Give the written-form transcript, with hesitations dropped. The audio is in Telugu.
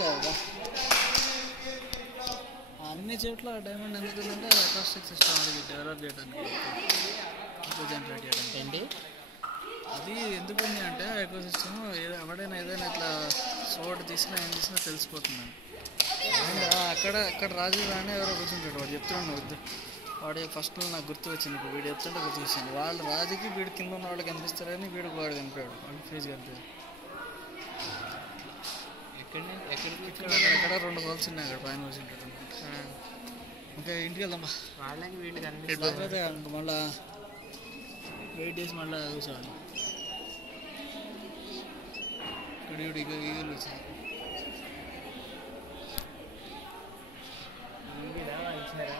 కదా అన్ని చోట్ల డైమండ్ ఎందుకుందంటే అది అకాస్టిక్ సిస్టమ్ అది డెవలప్ చేయడానికి జనరేట్ చేయడానికి ఏంటి అది ఎందుకు ఉంది అంటే ఎకో సిస్టమ్ ఎవడైనా ఏదైనా ఇట్లా సోడ్ తీసినా ఏం తీసినా తెలిసిపోతుంది. అక్కడ రాజు రాని ఎవరో కూర్చుంటాడు, వాడు చెప్తున్నాడు వద్దు, వాడు ఫస్ట్లో నాకు గుర్తు వచ్చింది, ఇప్పుడు వీడు చెప్తుంటే గుర్తు వచ్చింది. వాళ్ళు రాజుకి వీడు కింద ఉన్న వాళ్ళు కనిపిస్తారని వీడికి వాడు కనిపాడు, వాడికి ఫేస్ కనిపాడు. ఎక్కడ 2 హోల్స్ ఉన్నాయి, అక్కడ పైన కూర్చుంటాడు. ఇంకా ఇంటికి వెళ్దామా, వాళ్ళకి వీళ్ళు లేకపోతే మళ్ళీ వెయిట్ చేసి మళ్ళీ చూసాను. ఇక్కడ ఈగలు వచ్చాయి. కనిపిస్తారా